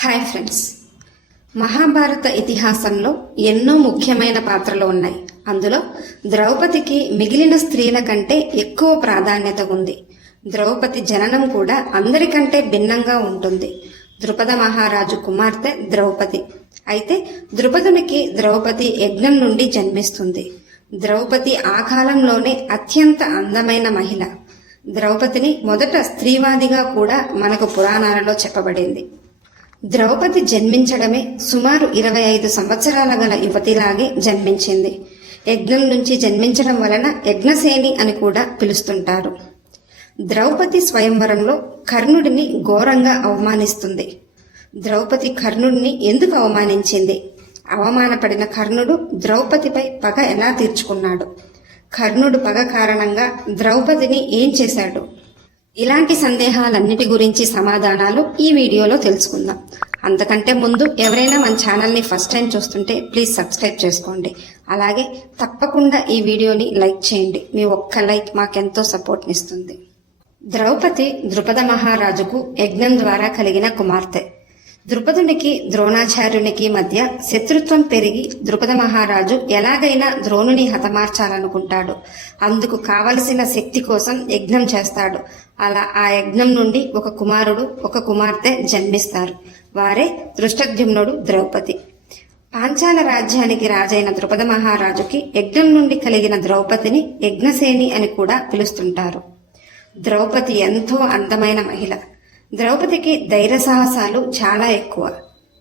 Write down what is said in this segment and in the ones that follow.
Hi friends, Mahabharata ఇతిహాసంలో ఎన్నో ముఖ్యమైన పాత్రలు ఉన్నాయి. అందులో ద్రౌపదికి మిగిలిన స్త్రీల కంటే ఎక్కువ ప్రాధాన్యత ఉంది. ద్రౌపది జననం కూడా అందరికంటే భిన్నంగా ఉంటుంది. ద్రుపద మహారాజు కుమార్తె ద్రౌపది. అయితే ద్రుపదునికి ద్రౌపది యజ్ఞం నుండి జన్మిస్తుంది. ద్రౌపది ఆ కాలంలోనే అత్యంత అందమైన మహిళ. ద్రౌపదిని మొదట స్త్రీవాదిగా కూడా మనకు పురాణాలలో చెప్పబడింది. ద్రౌపది జన్మించడమే సుమారు 25 సంవత్సరాల గల యువతిలాగే జన్మించింది. యజ్ఞం నుంచి జన్మించడం వలన యజ్ఞసేని అని కూడా పిలుస్తుంటారు. ద్రౌపది స్వయంవరంలో కర్ణుడిని ఘోరంగా అవమానిస్తుంది. ద్రౌపది కర్ణుడిని ఎందుకు అవమానించింది? అవమానపడిన కర్ణుడు ద్రౌపదిపై పగ ఎలా తీర్చుకున్నాడు? కర్ణుడు పగ కారణంగా ద్రౌపదిని ఏం చేశాడు? ఇలాంటి సందేహాలన్నిటి గురించి సమాధానాలు ఈ వీడియోలో తెలుసుకుందాం. అంతకంటే ముందు ఎవరైనా మన ఛానల్ని ఫస్ట్ టైం చూస్తుంటే ప్లీజ్ సబ్స్క్రైబ్ చేసుకోండి. అలాగే తప్పకుండా ఈ వీడియోని లైక్ చేయండి. మీ ఒక్క లైక్ మాకెంతో సపోర్ట్నిస్తుంది. ద్రౌపది ద్రుపద మహారాజుకు యజ్ఞం ద్వారా కలిగిన కుమార్తె. ద్రుపదునికి ద్రోణాచార్యునికి మధ్య శత్రుత్వం పెరిగి ద్రుపద మహారాజు ఎలాగైనా ద్రోణుని హతమార్చాలనుకుంటాడు. అందుకు కావలసిన శక్తి కోసం యజ్ఞం చేస్తాడు. అలా ఆ యజ్ఞం నుండి ఒక కుమారుడు ఒక కుమార్తె జన్మిస్తారు. వారే దృష్టద్యుమ్నుడు, ద్రౌపది. పాంచాల రాజ్యానికి రాజైన ద్రుపద మహారాజుకి యజ్ఞం నుండి కలిగిన ద్రౌపదిని యజ్ఞసేని అని కూడా పిలుస్తుంటారు. ద్రౌపది ఎంతో అందమైన మహిళ. ద్రౌపదికి ధైర్య సాహసాలు చాలా ఎక్కువ.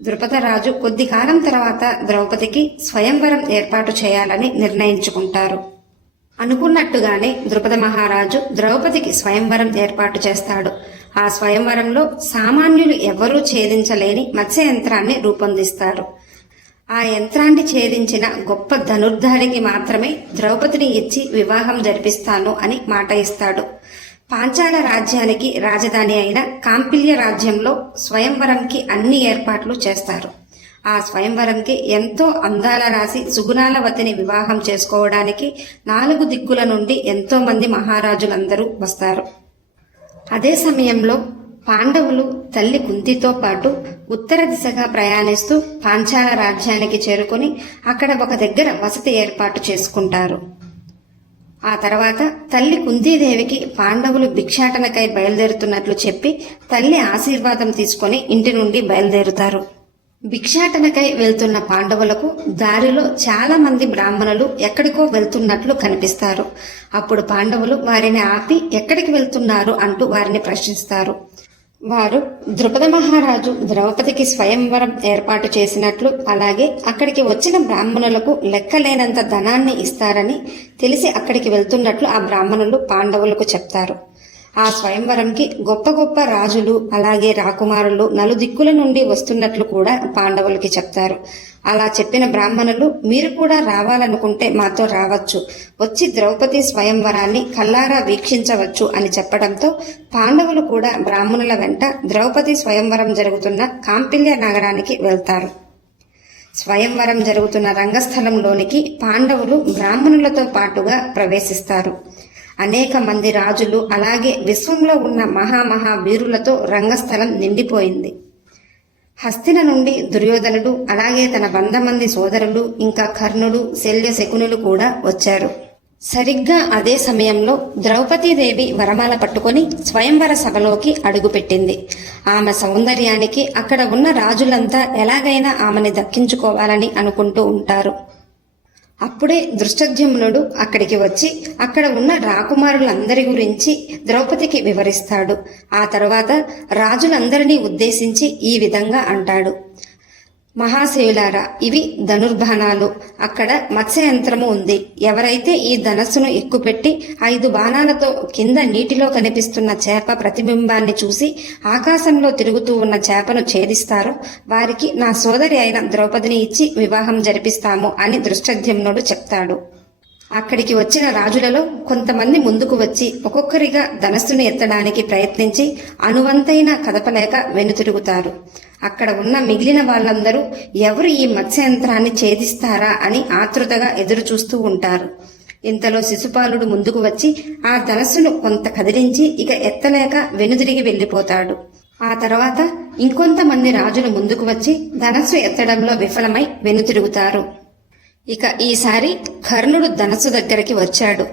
ద్రుపదరాజు కొద్ది కాలం తర్వాత ద్రౌపదికి స్వయంవరం ఏర్పాటు చేయాలని నిర్ణయించుకుంటారు. అనుకున్నట్టుగానే ద్రుపద మహారాజు ద్రౌపదికి స్వయంవరం ఏర్పాటు చేస్తాడు. ఆ స్వయంవరంలో సామాన్యులు ఎవరూ ఛేదించలేని మత్స్య యంత్రాన్ని రూపొందిస్తారు. ఆ యంత్రాన్ని ఛేదించిన గొప్ప ధనుర్ధారికి మాత్రమే ద్రౌపదిని ఇచ్చి వివాహం జరిపిస్తాను అని మాట ఇస్తాడు. పాంచాల రాజ్యానికి రాజధాని అయిన కాంపిల్య రాజ్యంలో స్వయంవరంకి అన్ని ఏర్పాట్లు చేస్తారు. ఆ స్వయంవరంకి ఎంతో అందాల రాసి సుగుణాలవతిని వివాహం చేసుకోవడానికి 4 దిక్కుల నుండి ఎంతో మంది మహారాజులందరూ వస్తారు. అదే సమయంలో పాండవులు తల్లి కుంతితో పాటు ఉత్తర దిశగా ప్రయాణిస్తూ పాంచాల రాజ్యానికి చేరుకుని అక్కడ ఒక దగ్గర వసతి ఏర్పాటు చేసుకుంటారు. ఆ తర్వాత తల్లి కుంతీదేవికి పాండవులు భిక్షాటనకై బయలుదేరుతున్నట్లు చెప్పి తల్లి ఆశీర్వాదం తీసుకుని ఇంటి నుండి బయలుదేరుతారు. భిక్షాటనకై వెళ్తున్న పాండవులకు దారిలో చాలా మంది బ్రాహ్మణులు ఎక్కడికో వెళ్తున్నట్లు కనిపిస్తారు. అప్పుడు పాండవులు వారిని ఆపి ఎక్కడికి వెళ్తున్నారు అంటూ వారిని ప్రశ్నిస్తారు. వారు ద్రుపద మహారాజు ద్రౌపదికి స్వయంవరం ఏర్పాటు చేసినట్లు, అలాగే అక్కడికి వచ్చిన బ్రాహ్మణులకు లెక్కలేనంత ధనాన్ని ఇస్తారని తెలిసి అక్కడికి వెళ్తున్నట్లు ఆ బ్రాహ్మణులు పాండవులకు చెప్తారు. ఆ స్వయంవరంకి గొప్ప గొప్ప రాజులు అలాగే రాకుమారులు నలుదిక్కుల నుండి వస్తున్నట్లు కూడా పాండవులకి చెప్తారు. అలా చెప్పిన బ్రాహ్మణులు మీరు కూడా రావాలనుకుంటే మాతో రావచ్చు, వచ్చి ద్రౌపది స్వయంవరాన్ని కల్లారా వీక్షించవచ్చు అని చెప్పడంతో పాండవులు కూడా బ్రాహ్మణుల వెంట ద్రౌపది స్వయంవరం జరుగుతున్న కాంపిల్య నగరానికి వెళ్తారు. స్వయంవరం జరుగుతున్న రంగస్థలంలోనికి పాండవులు బ్రాహ్మణులతో పాటుగా ప్రవేశిస్తారు. అనేక మంది రాజులు అలాగే విశ్వంలో ఉన్న మహామహావీరులతో రంగస్థలం నిండిపోయింది. హస్తిన నుండి దుర్యోధనుడు అలాగే తన 100 మంది సోదరులు ఇంకా కర్ణుడు, శల్య, శకునులు కూడా వచ్చారు. సరిగ్గా అదే సమయంలో ద్రౌపదీదేవి వరమాల పట్టుకొని స్వయంవర సభలోకి అడుగుపెట్టింది. ఆమె సౌందర్యానికి అక్కడ ఉన్న రాజులంతా ఎలాగైనా ఆమెని దక్కించుకోవాలని అనుకుంటూ ఉంటారు. అప్పుడే దృష్టద్యుమ్నుడు అక్కడికి వచ్చి అక్కడ ఉన్న రాకుమారులందరి గురించి ద్రౌపదికి వివరిస్తాడు. ఆ తర్వాత రాజులందరినీ ఉద్దేశించి ఈ విధంగా అంటాడు: మహాశివులారా, ఇవి ధనుర్బాణాలు. అక్కడ మత్స్యయంత్రము ఉంది. ఎవరైతే ఈ ధనస్సును ఎక్కుపెట్టి 5 బాణాలతో కింద నీటిలో కనిపిస్తున్న చేప ప్రతిబింబాన్ని చూసి ఆకాశంలో తిరుగుతూ ఉన్న చేపను ఛేదిస్తారో వారికి నా సోదరి అయిన ద్రౌపదిని ఇచ్చి వివాహం జరిపిస్తాము అని దృష్టద్యుమ్నుడు చెప్తాడు. అక్కడికి వచ్చిన రాజులలో కొంతమంది ముందుకు వచ్చి ఒక్కొక్కరిగా ధనస్సును ఎత్తడానికి ప్రయత్నించి అనువంతైన కదపలేక వెనుతిరుగుతారు. అక్కడ ఉన్న మిగిలిన వాళ్ళందరూ ఎవరు ఈ మత్స్యయంత్రాన్ని ఛేదిస్తారా అని ఆతృతగా ఎదురు చూస్తూ ఉంటారు. ఇంతలో శిశుపాలుడు ముందుకు వచ్చి ఆ ధనస్సును కొంత కదిలించి ఇక ఎత్తలేక వెనుదిరిగి వెళ్లిపోతాడు. ఆ తర్వాత ఇంకొంతమంది రాజులు ముందుకు వచ్చి ధనస్సు ఎత్తడంలో విఫలమై వెనుతిరుగుతారు. ఇక ఈసారి కర్ణుడు ధనస్సు దగ్గరికి వచ్చాడు.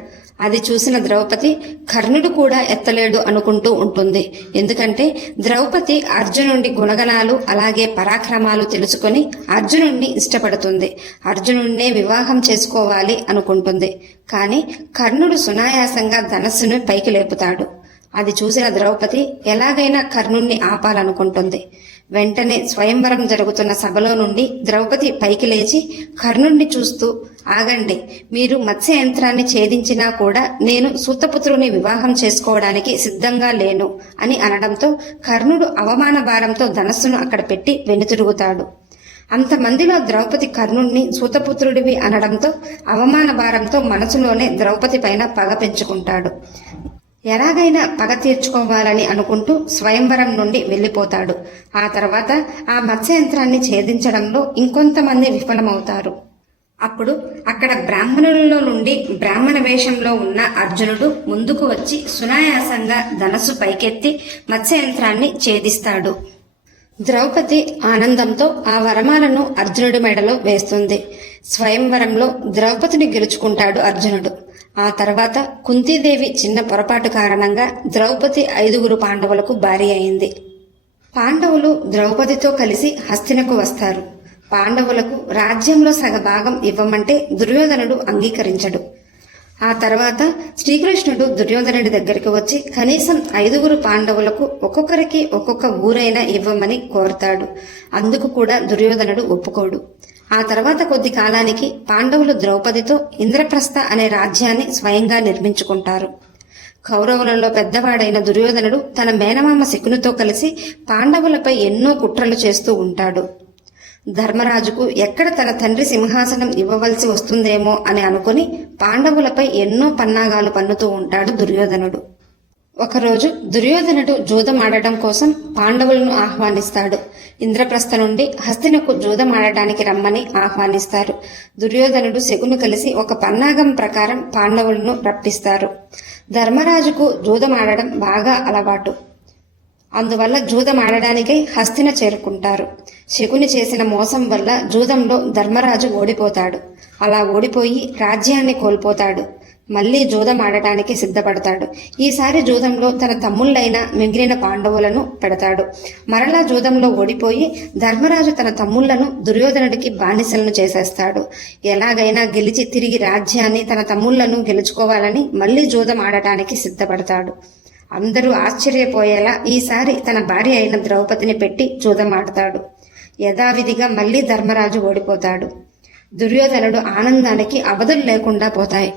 అది చూసిన ద్రౌపది కర్ణుడు కూడా ఎత్తలేడు అనుకుంటూ ఉంటుంది. ఎందుకంటే ద్రౌపది అర్జునుడి గుణగణాలు అలాగే పరాక్రమాలు తెలుసుకొని అర్జునుడిని ఇష్టపడుతుంది. అర్జునుడినే వివాహం చేసుకోవాలి అనుకుంటుంది. కానీ కర్ణుడు సునాయాసంగా ధనస్సును పైకి లేపుతాడు. అది చూసిన ద్రౌపది ఎలాగైనా కర్ణుణ్ణి ఆపాలనుకుంటుంది. వెంటనే స్వయంవరం జరుగుతున్న సభలో నుండి ద్రౌపది పైకి లేచి కర్ణుణ్ణి చూస్తూ, ఆగండి, మీరు మత్స్య యంత్రాన్ని ఛేదించినా కూడా నేను సూతపుత్రుని వివాహం చేసుకోవడానికి సిద్ధంగా లేను అని అనడంతో కర్ణుడు అవమాన భారంతో ధనస్సును అక్కడ పెట్టి వెనుతిరుగుతాడు. అంతమందిలో ద్రౌపది కర్ణుణ్ణి సూతపుత్రుడివి అనడంతో అవమాన భారంతో మనసులోనే ద్రౌపది పైన పగ పెంచుకుంటాడు. ఎలాగైనా పగ తీర్చుకోవాలని అనుకుంటూ స్వయంవరం నుండి వెళ్లిపోతాడు. ఆ తర్వాత ఆ మత్స్యయంత్రాన్ని ఛేదించడంలో ఇంకొంతమంది విఫలమవుతారు. అప్పుడు అక్కడ బ్రాహ్మణులలో నుండి బ్రాహ్మణ వేషంలో ఉన్న అర్జునుడు ముందుకు వచ్చి సునాయాసంగా ధనస్సు పైకెత్తి మత్స్యయంత్రాన్ని ఛేదిస్తాడు. ద్రౌపది ఆనందంతో ఆ వరమాలను అర్జునుడి మెడలో వేస్తుంది. స్వయంవరంలో ద్రౌపదిని గెలుచుకుంటాడు అర్జునుడు. ఆ తర్వాత కుంతీదేవి చిన్న పొరపాటు కారణంగా ద్రౌపది 5 పాండవులకు భార్య అయింది. పాండవులు ద్రౌపదితో కలిసి హస్తినకు వస్తారు. పాండవులకు రాజ్యంలో సగభాగం ఇవ్వమంటే దుర్యోధనుడు అంగీకరించడు. ఆ తర్వాత శ్రీకృష్ణుడు దుర్యోధనుడి దగ్గరికి వచ్చి కనీసం 5 పాండవులకు ఒక్కొక్కరికి ఒక్కొక్క ఊరైనా ఇవ్వమని కోరతాడు. అందుకు కూడా దుర్యోధనుడు ఒప్పుకోడు. ఆ తర్వాత కొద్ది కాలానికి పాండవులు ద్రౌపదితో ఇంద్రప్రస్థ అనే రాజ్యాన్ని స్వయంగా నిర్మించుకుంటారు. కౌరవులలో పెద్దవాడైన దుర్యోధనుడు తన మేనమామ శకునితో కలిసి పాండవులపై ఎన్నో కుట్రలు చేస్తూ ఉంటాడు. ధర్మరాజుకు ఎక్కడ తన తండ్రి సింహాసనం ఇవ్వవలసి వస్తుందేమో అని అనుకుని పాండవులపై ఎన్నో పన్నాగాలు పన్నుతూ ఉంటాడు దుర్యోధనుడు. ఒకరోజు దుర్యోధనుడు జూదం ఆడటం కోసం పాండవులను ఆహ్వానిస్తాడు. ఇంద్రప్రస్థ నుండి హస్తినకు జూదం ఆడటానికి రమ్మని ఆహ్వానిస్తారు. దుర్యోధనుడు శకుని కలిసి ఒక పన్నాగం ప్రకారం పాండవులను రప్పిస్తారు. ధర్మరాజుకు జూదం ఆడడం బాగా అలవాటు. అందువల్ల జూదం ఆడడానికై హస్తిన చేరుకుంటారు. శకుని చేసిన మోసం వల్ల జూదంలో ధర్మరాజు ఓడిపోతాడు. అలా ఓడిపోయి రాజ్యాన్ని కోల్పోతాడు. మళ్లీ జూదం ఆడటానికి సిద్ధపడతాడు. ఈసారి జూదంలో తన తమ్ముళ్ళైన మిగిలిన పాండవులను పెడతాడు. మరలా జూదంలో ఓడిపోయి ధర్మరాజు తన తమ్ముళ్లను దుర్యోధనుడికి బానిసలను చేసేస్తాడు. ఎలాగైనా గెలిచి తిరిగి రాజ్యాన్ని తన తమ్ముళ్లను గెలుచుకోవాలని మళ్లీ జూదం ఆడటానికి సిద్ధపడతాడు. అందరూ ఆశ్చర్యపోయేలా ఈసారి తన భార్య అయిన ద్రౌపదిని పెట్టి జూదం ఆడతాడు. యథావిధిగా మళ్లీ ధర్మరాజు ఓడిపోతాడు. దుర్యోధనుడు ఆనందానికి అవధులు లేకుండా పోతాయి.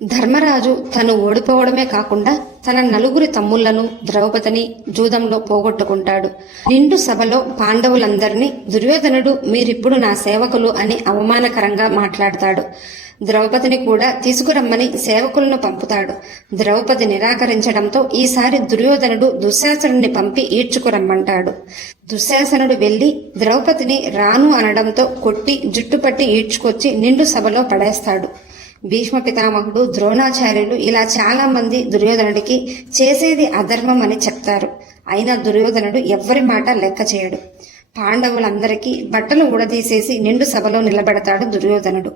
ధర్మరాజు తను ఓడిపోవడమే కాకుండా తన 4 తమ్ముళ్లను ద్రౌపదిని జూదంలో పోగొట్టుకుంటాడు. నిండు సభలో పాండవులందరినీ దుర్యోధనుడు మీరిప్పుడు నా సేవకులు అని అవమానకరంగా మాట్లాడతాడు. ద్రౌపదిని కూడా తీసుకురమ్మని సేవకులను పంపుతాడు. ద్రౌపది నిరాకరించడంతో ఈసారి దుర్యోధనుడు దుశ్శాసనుడిని పంపి ఈడ్చుకురమ్మంటాడు. దుశ్శాసనుడు వెళ్లి ద్రౌపదిని రాను అనడంతో కొట్టి జుట్టుపట్టి ఈడ్చుకొచ్చి నిండు సభలో పడేస్తాడు. భీష్మ పితామహుడు, ద్రోణాచార్యులు ఇలా చాలా మంది దుర్యోధనుడికి చేసేది అధర్మం అని చెప్తారు. అయినా దుర్యోధనుడు ఎవ్వరి మాట లెక్క చేయడు. పాండవులందరికీ బట్టలు ఊడదీసేసి నిండు సభలో నిలబెడతాడు దుర్యోధనుడు.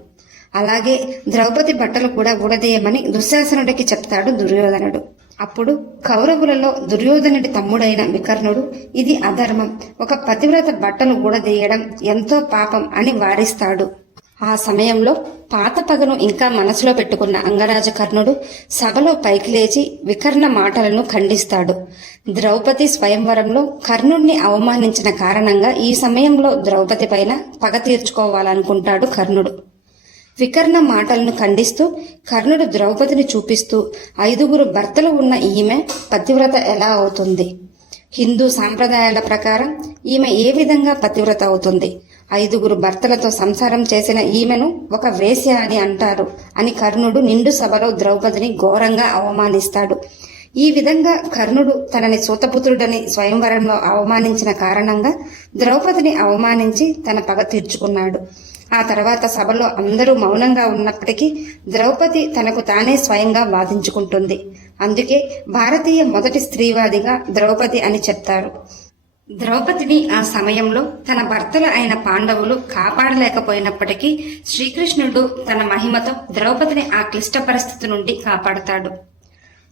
అలాగే ద్రౌపది బట్టలు కూడా ఊడదీయమని దుశ్శాసనుడికి చెప్తాడు దుర్యోధనుడు. అప్పుడు కౌరవులలో దుర్యోధనుడి తమ్ముడైన వికర్ణుడు ఇది అధర్మం, ఒక పతివ్రత బట్టలు ఊడదీయడం ఎంతో పాపం అని వారిస్తాడు. ఆ సమయంలో పాత పగను ఇంకా మనసులో పెట్టుకున్న అంగరాజ కర్ణుడు సభలో పైకి లేచి వికర్ణ మాటలను ఖండిస్తాడు. ద్రౌపది స్వయంవరంలో కర్ణుడిని అవమానించిన కారణంగా ఈ సమయంలో ద్రౌపది పైన పగ తీర్చుకోవాలనుకుంటాడు కర్ణుడు. వికర్ణ మాటలను ఖండిస్తూ కర్ణుడు ద్రౌపదిని చూపిస్తూ 5 భర్తలు ఉన్న ఈమె పతివ్రత ఎలా అవుతుంది? హిందూ సాంప్రదాయాల ప్రకారం ఈమె ఏ విధంగా పతివ్రత అవుతుంది? 5 భర్తలతో సంసారం చేసిన ఈమెను ఒక వేశ్య అని అంటారు అని కర్ణుడు నిండు సభలో ద్రౌపదిని ఘోరంగా అవమానిస్తాడు. ఈ విధంగా కర్ణుడు తనని సూతపుత్రుడని స్వయంవరంలో అవమానించిన కారణంగా ద్రౌపదిని అవమానించి తన పగ తీర్చుకున్నాడు. ఆ తర్వాత సభలో అందరూ మౌనంగా ఉన్నప్పటికీ ద్రౌపది తనకు తానే స్వయంగా వాదించుకుంటుంది. అందుకే భారతీయ మొదటి స్త్రీవాదిగా ద్రౌపది అని చెప్తారు. ద్రౌపదిని ఆ సమయంలో తన భర్తలు అయిన పాండవులు కాపాడలేకపోయినప్పటికీ శ్రీకృష్ణుడు తన మహిమతో ద్రౌపదిని ఆ క్లిష్ట పరిస్థితి నుండి కాపాడతాడు.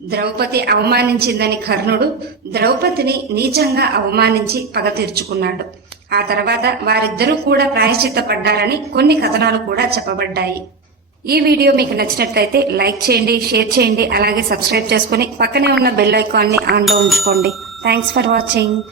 ద్రౌపది అవమానించిందని కర్ణుడు ద్రౌపదిని నీచంగా అవమానించి పగ తీర్చుకున్నాడు. ఆ తర్వాత వారిద్దరూ కూడా ప్రాయశ్చిత్తపడ్డారని కొన్ని కథనాలు కూడా చెప్పబడ్డాయి. ఈ వీడియో మీకు నచ్చినట్లయితే లైక్ చేయండి, షేర్ చేయండి, అలాగే సబ్స్క్రైబ్ చేసుకుని పక్కనే ఉన్న బెల్ ఐకాన్ని ఆన్లో ఉంచుకోండి. Thanks for watching.